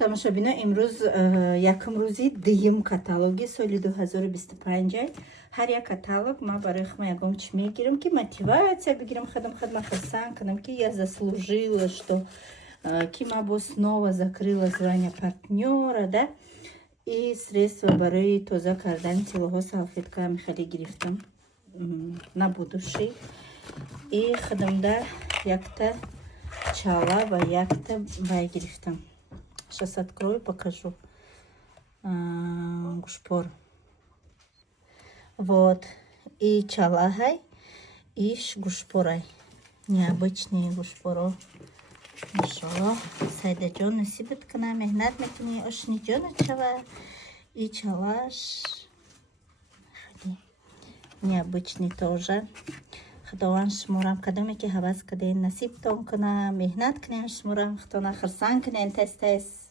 тамошобино имрӯз якум рӯзи дуюм каталоги соли 2025. ҳар як каталог ма барои хума ягон чи мегирам ки мотиватсия бигирам, хадам хурсанд кунам ки я заслужила, что ки ма бо снова закрыла звание партнёра, да, и средства барои тоза кардани тиллоҳо салфеткаам мехали гирифтам на будущий. И хадамда якта чала ва якта бай гирифтам. Сейчас открою, покажу гушпор. Вот. И чалахай, и гушпорай. Необычные гушпоро. Машаллах. Сайдаҷон насибат кана, меҳнат мекунӣ. Ошниҷону чала. И чалаш. Необычный тоже. Худованд шуморам кадоме ки ҳавас кардем насибтон кунам, меҳнат кунем шуморам худона хурсанд кунем тез-тез.